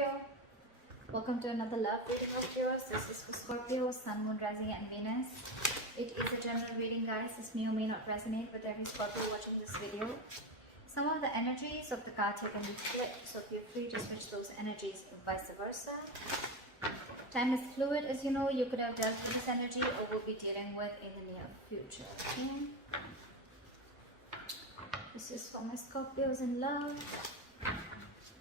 Scorpio, welcome to another love reading of yours. This is for Scorpio, Sun, Moon, Rising and Venus. It is a general reading, guys. This may or may not resonate with every Scorpio watching this video. Some of the energies of the cards here can be flipped, so feel free to switch those energies vice versa. Time is fluid, as you know. You could have dealt with this energy or will be dealing with in the near future. Okay? This is for my Scorpios in love.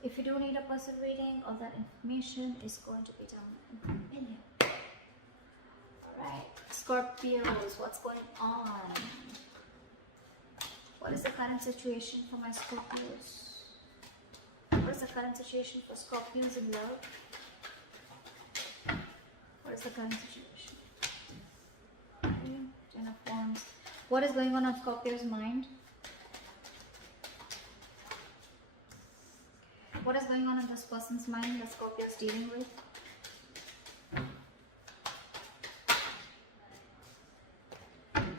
If you do need a personal reading, all that information is going to be down in here. Alright, Scorpios, what's going on? What is the current situation for my Scorpios? What is the current situation for Scorpios in love? What is the current situation? Okay, Ten of Wands. What is going on Scorpio's mind? What is going on in this person's mind that Scorpio is dealing with?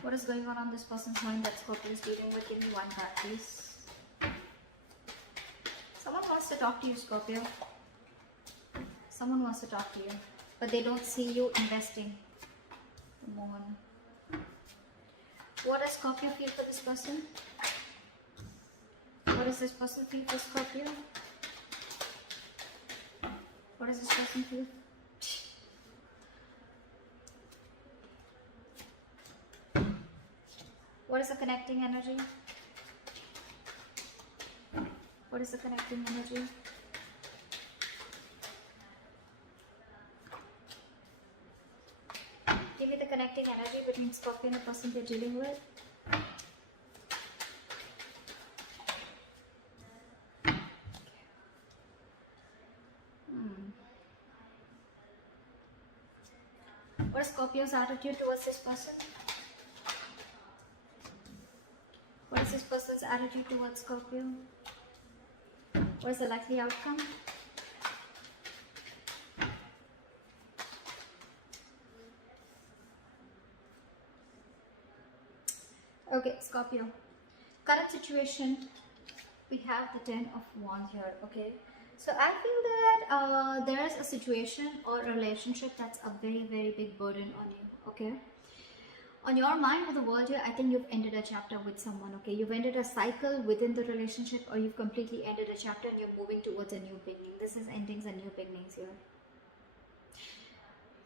What is going on this person's mind that Scorpio is dealing with? Give me one card, please. Someone wants to talk to you, Scorpio. Someone wants to talk to you, but they don't see you investing. The Moon. What does Scorpio feel for this person? What does this person feel for Scorpio? What does this person feel? What is the connecting energy? What is the connecting energy? Give me the connecting energy between Scorpio and the person they're dealing with. What is Scorpio's attitude towards this person? What is this person's attitude towards Scorpio? What is the likely outcome? Okay, Scorpio. Current situation, we have the Ten of Wands here, okay? So I feel that there is a situation or a relationship that's a very, very big burden on you, okay? On your mind with the world here, I think you've ended a chapter with someone, okay? You've ended a cycle within the relationship, or you've completely ended a chapter and you're moving towards a new beginning. This is endings and new beginnings here.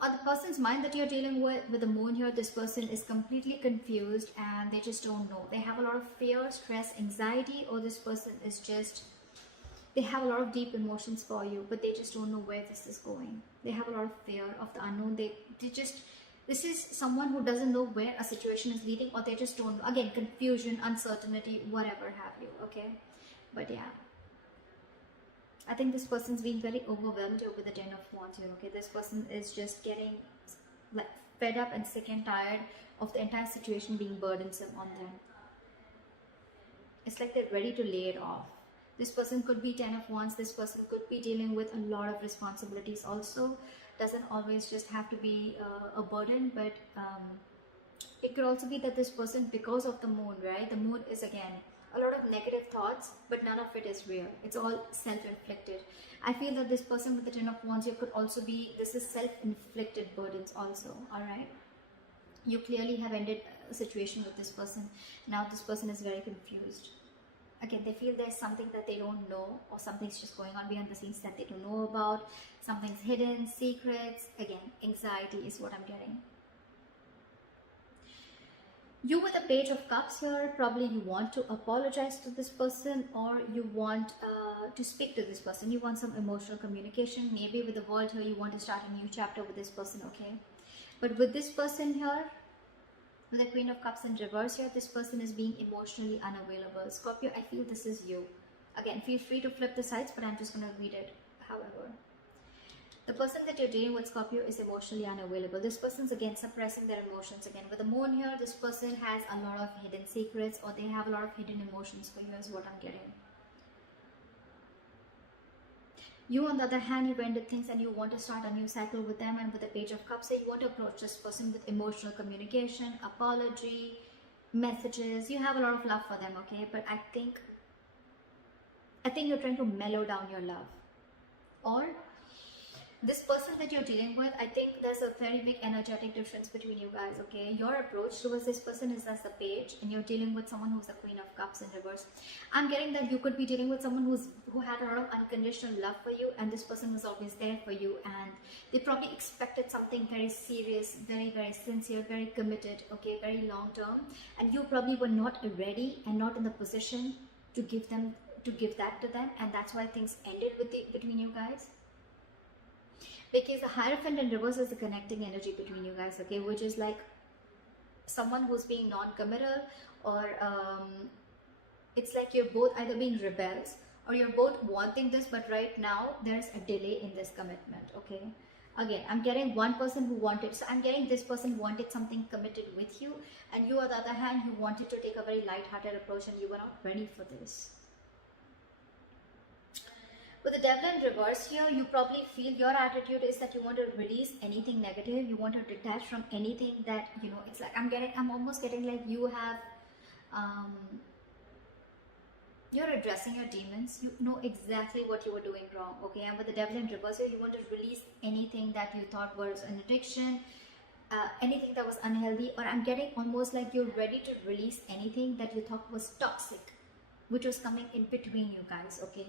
On the person's mind that you're dealing with the Moon here, this person is completely confused and they just don't know. They have a lot of fear, stress, anxiety, or this person is just... they have a lot of deep emotions for you, but they just don't know where this is going. They have a lot of fear of the unknown. This is someone who doesn't know where a situation is leading, or they just don't know. Again, confusion, uncertainty, whatever have you, okay? But yeah, I think this person's being very overwhelmed with the Ten of Wands here, okay? This person is just getting like fed up and sick and tired of the entire situation being burdensome on them. It's like they're ready to lay it off. This person could be Ten of Wands. This person could be dealing with a lot of responsibilities also. Doesn't always just have to be a burden, but it could also be that this person, because of the Moon, right? The Moon is, again, a lot of negative thoughts, but none of it is real. It's all self-inflicted. I feel that this person with the Ten of Wands here could also be, this is self-inflicted burdens also, alright? You clearly have ended a situation with this person. Now this person is very confused. Again, they feel there's something that they don't know, or something's just going on behind the scenes that they don't know about. Something's hidden, secrets. Again, anxiety is what I'm getting. You with a Page of Cups here, probably you want to apologize to this person, or you want to speak to this person. You want some emotional communication. Maybe with the World here, you want to start a new chapter with this person, okay? But with this person here, the Queen of Cups in reverse here, this person is being emotionally unavailable. Scorpio, I feel this is you. Again, feel free to flip the sides, but I'm just going to read it. However, the person that you're dealing with, Scorpio, is emotionally unavailable. This person's, again, suppressing their emotions. Again, with the Moon here, this person has a lot of hidden secrets, or they have a lot of hidden emotions for you, is what I'm getting. You, on the other hand, you've ended things and you want to start a new cycle with them, and with the Page of Cups, so you want to approach this person with emotional communication, apology, messages. You have a lot of love for them, okay? But I think you're trying to mellow down your love. or this person that you're dealing with, I think there's a very big energetic difference between you guys, okay? Your approach towards this person is as the page, and you're dealing with someone who's the Queen of Cups in reverse. I'm getting that you could be dealing with someone who had a lot of unconditional love for you, and this person was always there for you, and they probably expected something very serious, very, very sincere, very committed, okay, very long term, and you probably were not ready and not in the position to give that to them, and that's why things ended between you guys. Because the Hierophant in reverse is the connecting energy between you guys, okay, which is like someone who's being non-committal, or it's like you're both either being rebels or you're both wanting this, but right now there's a delay in this commitment, okay? Again, I'm getting one person who wanted, so I'm getting this person wanted something committed with you, and you on the other hand, you wanted to take a very light-hearted approach and you were not ready for this. With the Devil in reverse here, you probably feel your attitude is that you want to release anything negative. You want to detach from anything that, you know, it's like I'm almost getting like you have, you're addressing your demons. You know exactly what you were doing wrong, okay? And with the Devil in reverse here, you want to release anything that you thought was an addiction, anything that was unhealthy, or I'm getting almost like you're ready to release anything that you thought was toxic, which was coming in between you guys, okay?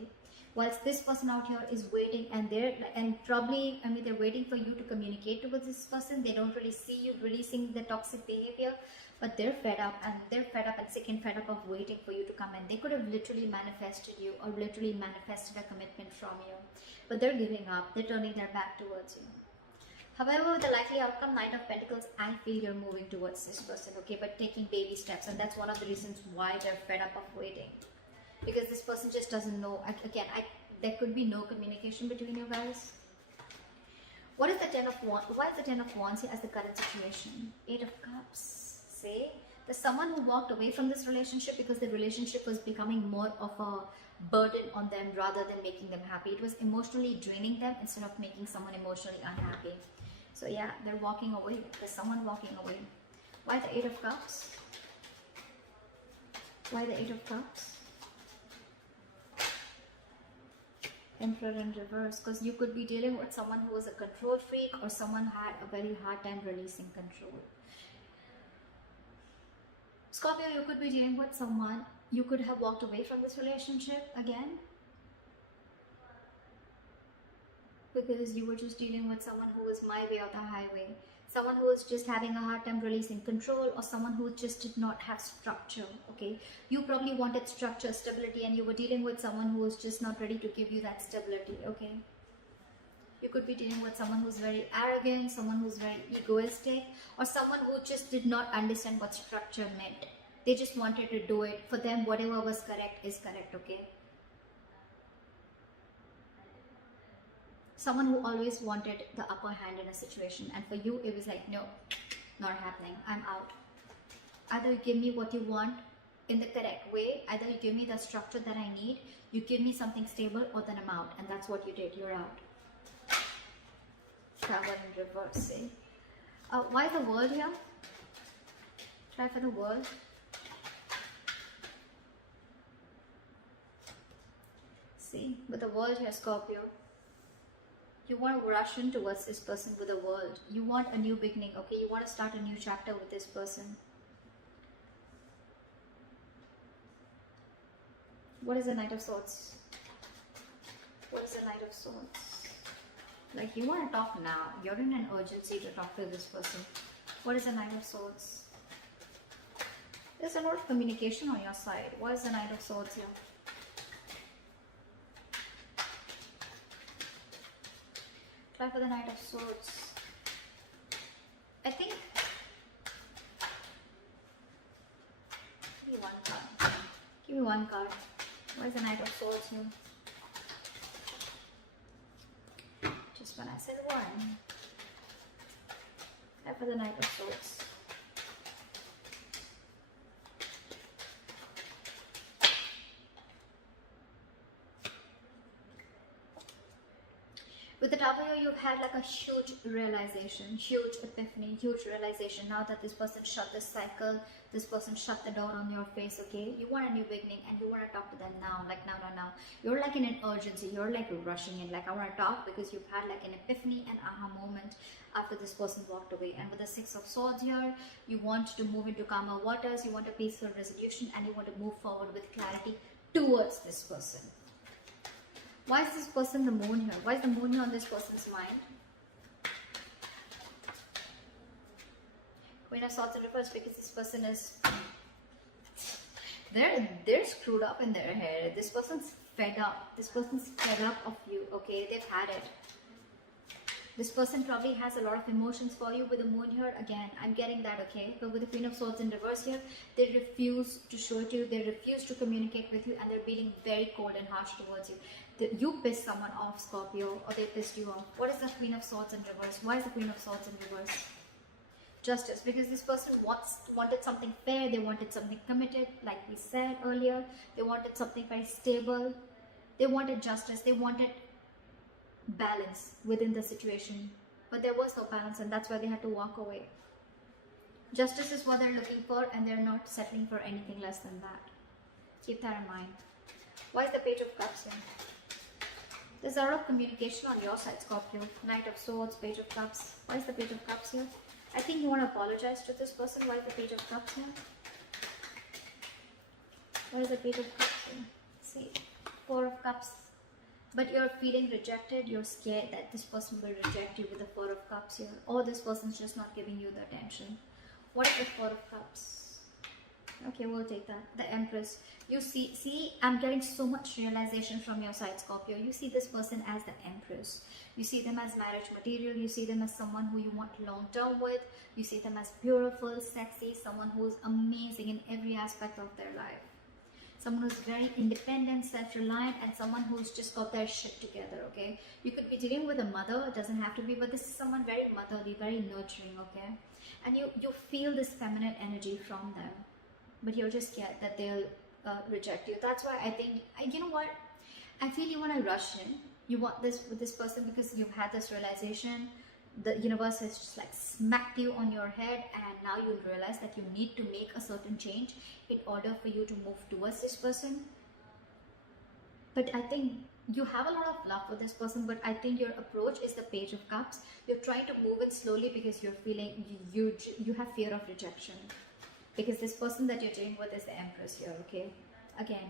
Whilst this person out here is waiting, and probably, I mean, they're waiting for you to communicate with this person. They don't really see you releasing the toxic behavior, but they're fed up and sick and fed up of waiting for you to come in. They could have literally manifested you or literally manifested a commitment from you, but they're giving up. They're turning their back towards you. However, with the likely outcome, Knight of Pentacles, I feel you're moving towards this person, okay, but taking baby steps, and that's one of the reasons why they're fed up of waiting. Because this person just doesn't know. Again, there could be no communication between you guys. What is the Ten of Wands? Why is the Ten of Wands here as the current situation? Eight of Cups. Say, there's someone who walked away from this relationship because the relationship was becoming more of a burden on them rather than making them happy. It was emotionally draining them instead of making someone emotionally unhappy. So yeah, they're walking away. There's someone walking away. Why the Eight of Cups? Why the Eight of Cups? Emperor in reverse, because you could be dealing with someone who was a control freak, or someone had a very hard time releasing control. Scorpio, you could be dealing with someone, you could have walked away from this relationship again, because you were just dealing with someone who was my way or the highway. Someone who was just having a hard time releasing control, or someone who just did not have structure, okay? You probably wanted structure, stability, and you were dealing with someone who was just not ready to give you that stability, okay? You could be dealing with someone who's very arrogant, someone who's very egoistic, or someone who just did not understand what structure meant. They just wanted to do it. For them, whatever was correct is correct, okay? Someone who always wanted the upper hand in a situation, and for you it was like, no, not happening, I'm out. Either you give me what you want in the correct way, either you give me the structure that I need, you give me something stable, or then I'm out. And that's what you did, you're out. Travel in reverse, see? Why the World here? Try for the World. See, with the World here, Scorpio, you want to rush in towards this person with the World. You want a new beginning, okay? You want to start a new chapter with this person. What is the Knight of Swords? What is the Knight of Swords? Like, you want to talk now. You're in an urgency to talk to this person. What is the Knight of Swords? There's a lot of communication on your side. What is the Knight of Swords here? Try for the Knight of Swords. I think, give me one card. Give me one card. Why is the Knight of Swords here? Just when I said one. Try for the Knight of Swords. With the Tower here, you've had like a huge realization, huge epiphany, huge realization. Now that this person shut this cycle, this person shut the door on your face, okay? You want a new beginning and you want to talk to them now, like now. You're like in an urgency, you're like rushing in, like I want to talk because you've had like an epiphany and aha moment after this person walked away. And with the Six of Swords here, you want to move into calmer waters, you want a peaceful resolution, and you want to move forward with clarity towards this person. Why is this person the moon here? Why is the moon here on this person's mind? Queen of Swords in reverse, because this person is... They're screwed up in their head. This person's fed up. This person's fed up of you, okay? They've had it. This person probably has a lot of emotions for you with the moon here. Again, I'm getting that, okay? But with the Queen of Swords in reverse here, they refuse to show it to you. They refuse to communicate with you, and they're being very cold and harsh towards you. You pissed someone off, Scorpio, or they pissed you off. What is the Queen of Swords in reverse? Why is the Queen of Swords in reverse? Justice, because this person wanted something fair. They wanted something committed, like we said earlier. They wanted something very stable. They wanted justice. They wanted balance within the situation, but there was no balance, and that's why they had to walk away. Justice is what they're looking for, and they're not settling for anything less than that. Keep that in mind. Why is the Page of Cups here? There's a lot of communication on your side, Scorpio. Knight of Swords, Page of Cups. Why is the Page of Cups here? I think you want to apologize to this person. Why is the Page of Cups here? Why is the Page of Cups here? See, Four of Cups. But you're feeling rejected, you're scared that this person will reject you with the Four of Cups here. Or this person's just not giving you the attention. What is the Four of Cups? Okay, we'll take that. The Empress. You see, I'm getting so much realization from your side, Scorpio. You see this person as the Empress. You see them as marriage material. You see them as someone who you want long term with. You see them as beautiful, sexy, someone who's amazing in every aspect of their life. Someone who's very independent, self-reliant, and someone who's just got their shit together, okay? You could be dealing with a mother, it doesn't have to be, but this is someone very motherly, very nurturing, okay? And you feel this feminine energy from them, but you're just scared that they'll reject you. That's why I think, you know what? I feel you want to rush in. You want this with this person because you've had this realization. The universe has just like smacked you on your head, and now you realize that you need to make a certain change in order for you to move towards this person. But I think you have a lot of love for this person, but I think your approach is the Page of Cups. You're trying to move it slowly because you're feeling you have fear of rejection, because this person that you're dealing with is the Empress here, okay? Again,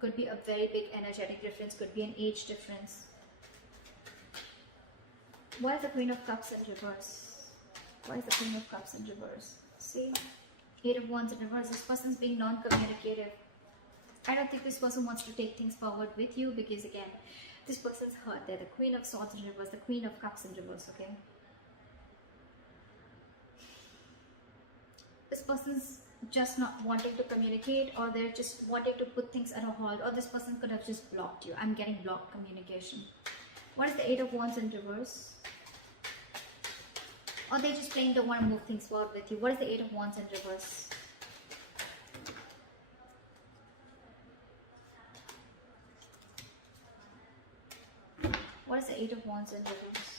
could be a very big energetic difference, could be an age difference. Why is the Queen of Cups in reverse? Why is the Queen of Cups in reverse? See? Eight of Wands in reverse. This person's being non-communicative. I don't think this person wants to take things forward with you because, again, this person's hurt. They're the Queen of Swords in reverse, the Queen of Cups in reverse, okay? This person's just not wanting to communicate, or they're just wanting to put things at a halt, or this person could have just blocked you. I'm getting blocked communication. What is the Eight of Wands in reverse? Or they just plain don't want to move things forward with you. What is the Eight of Wands in reverse? What is the Eight of Wands in reverse?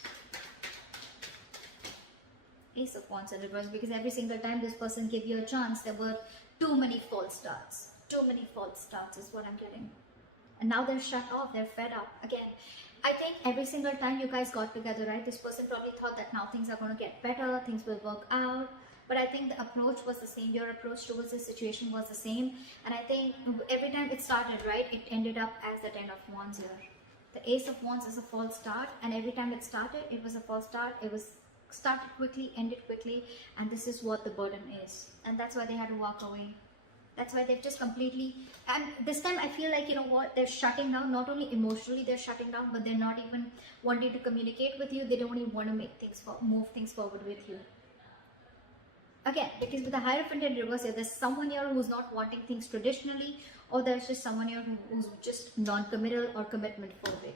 Ace of Wands in reverse, because every single time this person gave you a chance, there were too many false starts. Too many false starts is what I'm getting. And now they're shut off, they're fed up. Again, I think every single time you guys got together, right, this person probably thought that now things are going to get better, things will work out. But I think the approach was the same. Your approach towards the situation was the same. And I think every time it started, right, it ended up as the Ten of Wands here. The Ace of Wands is a false start. And every time it started, it was a false start. It was started quickly, ended quickly. And this is what the burden is. And that's why they had to walk away. That's why they've just completely, and this time I feel like, you know what, they're shutting down. Not only emotionally they're shutting down, but they're not even wanting to communicate with you. They don't even want to make things, move things forward with you. Again, because with the Hierophant in reverse here, there's someone here who's not wanting things traditionally, or there's just someone here who's just non-committal or commitment phobic.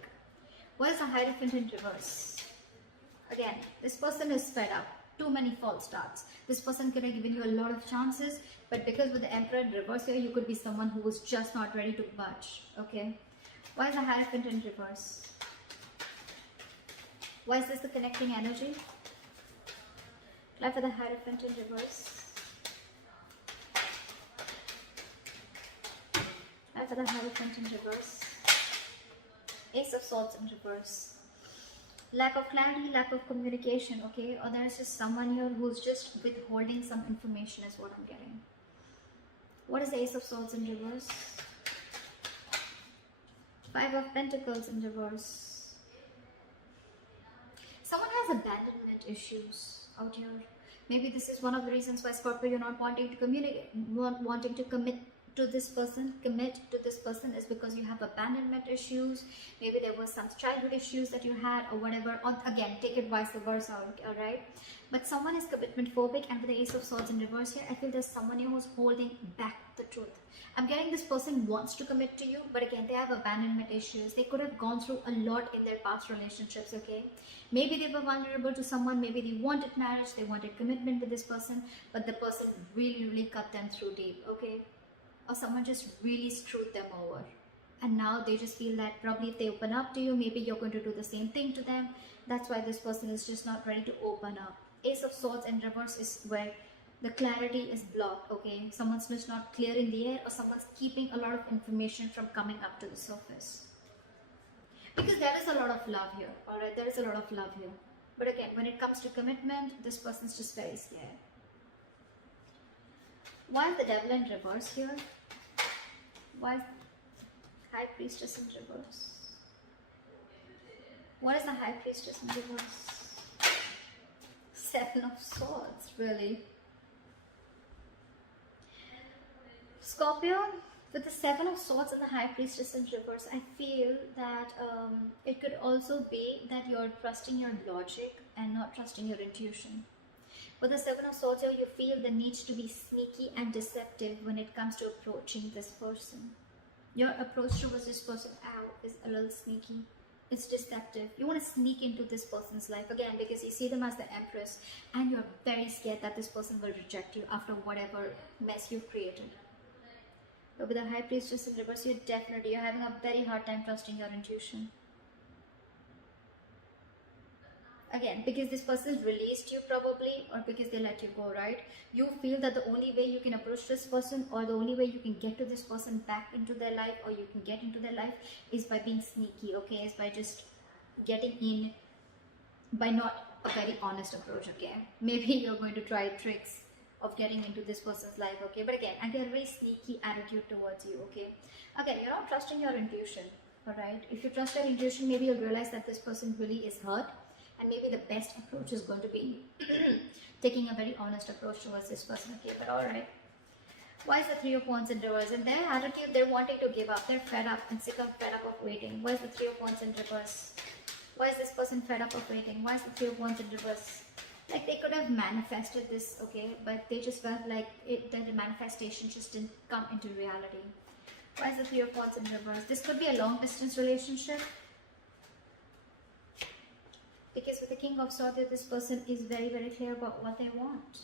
What is the Hierophant in reverse? Again, this person is fed up. Too many false starts. This person could have given you a lot of chances, but because with the Emperor in reverse here, you could be someone who was just not ready to budge, okay? Why is the Hierophant in reverse? Why is this the connecting energy? Life of the Hierophant in reverse. Life of the Hierophant in reverse. Ace of Swords in reverse. Lack of clarity, lack of communication, okay? Or there's just someone here who's just withholding some information is what I'm getting. What is the Ace of Swords in reverse? Five of Pentacles in reverse. Someone has abandonment issues out here. Maybe this is one of the reasons why, Scorpio, you're not wanting to communicate, wanting to commit to this person, is because you have abandonment issues. Maybe there was some childhood issues that you had or whatever. Or again, take it vice versa, alright? But someone is commitment phobic, and with the Ace of Swords in reverse here, I feel there's someone here who's holding back the truth. I'm getting this person wants to commit to you, but again, they have abandonment issues. They could have gone through a lot in their past relationships, okay? Maybe they were vulnerable to someone, maybe they wanted marriage, they wanted commitment with this person, but the person really cut them through deep, okay? Or someone just really screwed them over. And now they just feel that probably if they open up to you, maybe you're going to do the same thing to them. That's why this person is just not ready to open up. Ace of Swords in reverse is where the clarity is blocked, okay? Someone's just not clear in the air, or someone's keeping a lot of information from coming up to the surface. Because there is a lot of love here, alright? There is a lot of love here. But again, when it comes to commitment, this person's just very scared. Why is the Devil in reverse here? Why is High Priestess in reverse? What is the High Priestess in reverse? Seven of Swords, really? Scorpio, with the Seven of Swords and the High Priestess in reverse, I feel that it could also be that you're trusting your logic and not trusting your intuition. With the Seven of Swords here, you feel the need to be sneaky and deceptive when it comes to approaching this person. Your approach towards this person is a little sneaky. It's deceptive. You want to sneak into this person's life again because you see them as the Empress, and you're very scared that this person will reject you after whatever mess you've created. But with the High Priestess in reverse, you're having a very hard time trusting your intuition. Again, because this person released you probably, or because they let you go, right? You feel that the only way you can approach this person, or the only way you can get to this person back into their life, or you can get into their life, is by being sneaky, okay? Is by just getting in, by not a very honest approach, okay? Maybe you're going to try tricks of getting into this person's life, okay? But again, and they have a very sneaky attitude towards you, okay? Again, you're not trusting your intuition, alright? If you trust your intuition, maybe you'll realize that this person really is hurt. And maybe the best approach is going to be taking a very honest approach towards this person, okay? But alright. Why is the Three of Wands in reverse? In their attitude, they're wanting to give up. They're fed up and fed up of waiting. Why is the Three of Wands in reverse? Why is this person fed up of waiting? Why is the Three of Wands in reverse? Like, they could have manifested this, okay? But they just felt like that the manifestation just didn't come into reality. Why is the Three of Wands in reverse? This could be a long distance relationship. Because with the King of Swords, this person is very clear about what they want.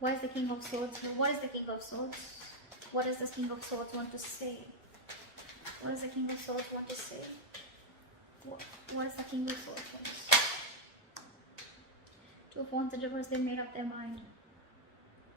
Why is the King of Swords? What is the King of Swords? What does the King of Swords want to say? What does the King of Swords want to say? What does the King of Swords want to say? Two of Wands in reverse, they made up their mind.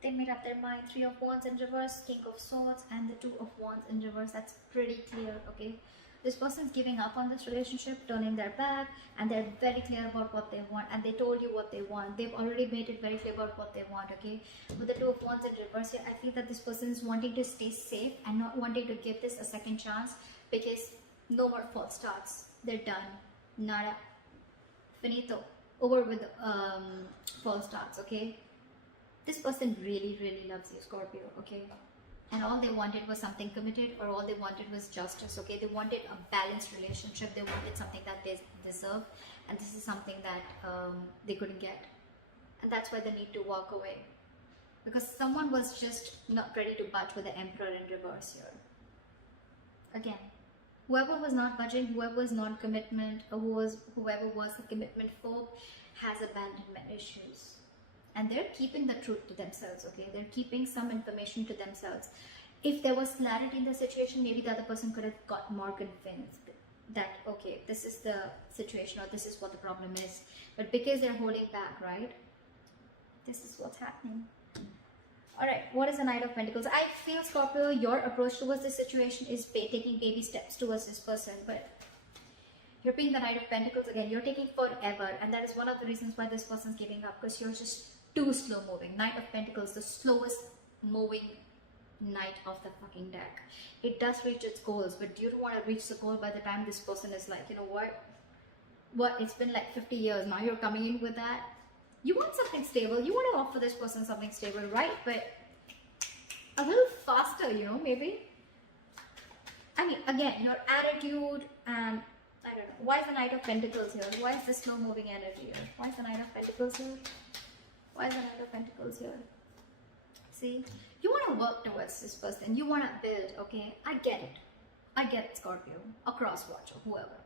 They made up their mind. Three of Wands in reverse, King of Swords, and the Two of Wands in reverse. That's pretty clear, okay? This person's giving up on this relationship, turning their back, and they're very clear about what they want, and they told you what they want. They've already made it very clear about what they want, okay? With the Two of Wands in reverse here, I feel that this person is wanting to stay safe and not wanting to give this a second chance, because no more false starts. They're done. Nada. Finito. Over with false starts, okay? This person really loves you, Scorpio, okay? And all they wanted was something committed, or all they wanted was justice, okay? They wanted a balanced relationship. They wanted something that they deserve, and this is something that they couldn't get. And that's why they need to walk away. Because someone was just not ready to budge with the Emperor in reverse here. Again, whoever was not budging, whoever was non-commitment, or whoever was a commitment phobe has abandonment issues. And they're keeping the truth to themselves, okay? They're keeping some information to themselves. If there was clarity in the situation, maybe the other person could have got more convinced. that, okay, this is the situation or this is what the problem is. But because they're holding back, right? This is what's happening. Alright, what is the Knight of Pentacles? I feel, Scorpio, your approach towards this situation is taking baby steps towards this person. But you're being the Knight of Pentacles again. You're taking forever. And that is one of the reasons why this person's giving up. Because you're just too slow moving. Knight of Pentacles, the slowest moving knight of the fucking deck. It does reach its goals, but you don't want to reach the goal by the time this person is like, you know what, it's been like 50 years now, you're coming in with that. You want something stable, you want to offer this person something stable, right? But a little faster, you know, maybe. I mean, again, your attitude and I don't know, why is the Knight of Pentacles here? Why is the slow moving energy here? Why is the Knight of Pentacles here? Why is the Knight of Pentacles here? See, you want to work towards this person. You want to build, okay? I get it. I get it, Scorpio. A cross-watcher, whoever.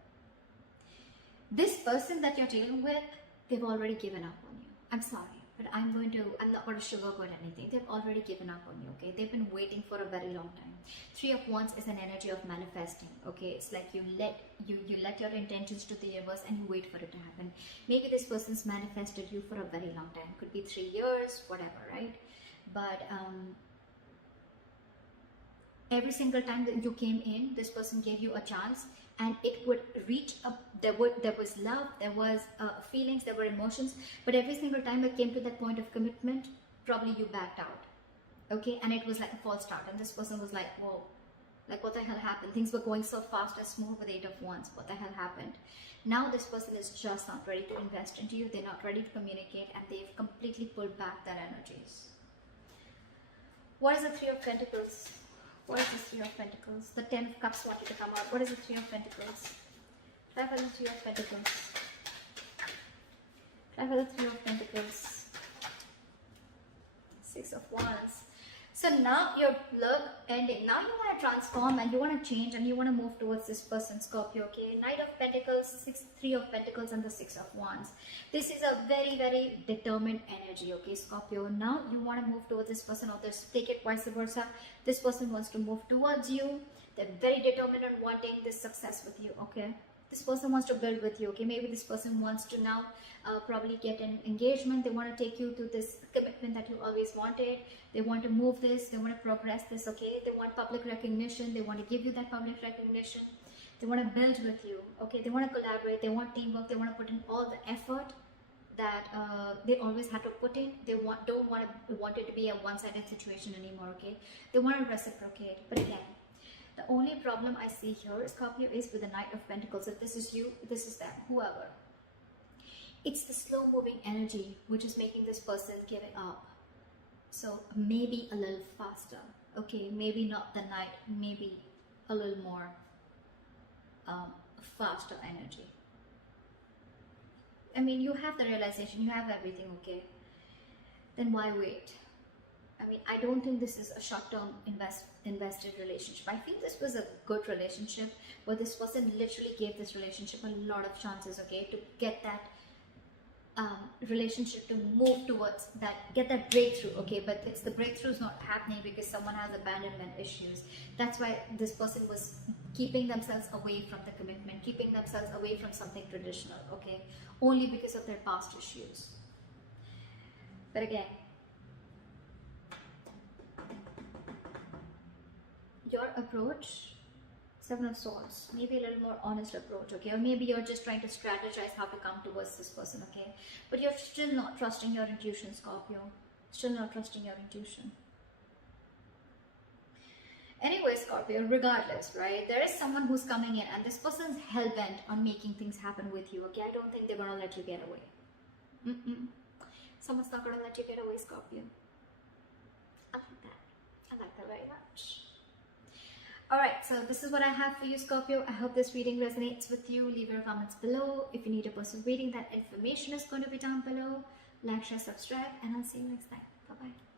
This person that you're dealing with, they've already given up on you. I'm sorry, but I'm not going to sugarcoat anything. They've already given up on you, okay? They've been waiting for a very long time. Three of Wands is an energy of manifesting, okay? It's like you let your intentions to the universe and you wait for it to happen. Maybe this person's manifested you for a very long time. Could be 3 years, whatever, right? But every single time that you came in, this person gave you a chance, and it would reach up. There was love, there was feelings, there were emotions, but every single time it came to that point of commitment, probably you backed out, okay? And it was like a false start, and this person was like, whoa, like what the hell happened? Things were going so fast and smooth with 8 of Wands. What the hell happened? Now this person is just not ready to invest into you. They're not ready to communicate, and they've completely pulled back their energies. What is the Three of Pentacles? What is the Three of Pentacles? The 10 of Cups wanted to come out. What is the Three of Pentacles? Try for the Three of Pentacles. Try for the Three of Pentacles. 6 of Wands. So now your love ending. Now you want to transform and you want to change and you want to move towards this person, Scorpio, okay? Knight of Pentacles, 3 of Pentacles and the 6 of Wands. This is a very, very determined energy, okay, Scorpio? Now you want to move towards this person, or this, take it vice versa. This person wants to move towards you. They're very determined on wanting this success with you, okay? This person wants to build with you, okay? Maybe this person wants to now probably get an engagement. They want to take you to this commitment that you always wanted. They want to move this. They want to progress this, okay? They want public recognition. They want to give you that public recognition. They want to build with you, okay? They want to collaborate. They want teamwork. They want to put in all the effort that they always had to put in. They don't want it to be a one-sided situation anymore, okay? They want to reciprocate. But again, the only problem I see here, Scorpio, is with the Knight of Pentacles. If this is you, this is them, whoever. It's the slow-moving energy which is making this person give it up. So maybe a little faster, okay? Maybe not the Knight, maybe a little more faster energy. I mean, you have the realization, you have everything, okay? Then why wait? I mean, I don't think this is a short-term invested relationship. I think this was a good relationship, where this person literally gave this relationship a lot of chances, okay, to get that relationship to move towards that, get that breakthrough, okay? But it's the breakthrough is not happening because someone has abandonment issues. That's why this person was keeping themselves away from the commitment, keeping themselves away from something traditional, okay? Only because of their past issues. But again, your approach, 7 of Swords, maybe a little more honest approach, okay? Or maybe you're just trying to strategize how to come towards this person, okay? But you're still not trusting your intuition, Scorpio. Still not trusting your intuition. Anyway, Scorpio, regardless, right? There is someone who's coming in and this person's hell-bent on making things happen with you, okay? I don't think they're going to let you get away. Someone's not going to let you get away, Scorpio. I like that. I like that very much. Alright, so this is what I have for you, Scorpio. I hope this reading resonates with you. Leave your comments below. If you need a personal reading, that information is going to be down below. Like, share, subscribe, and I'll see you next time. Bye-bye.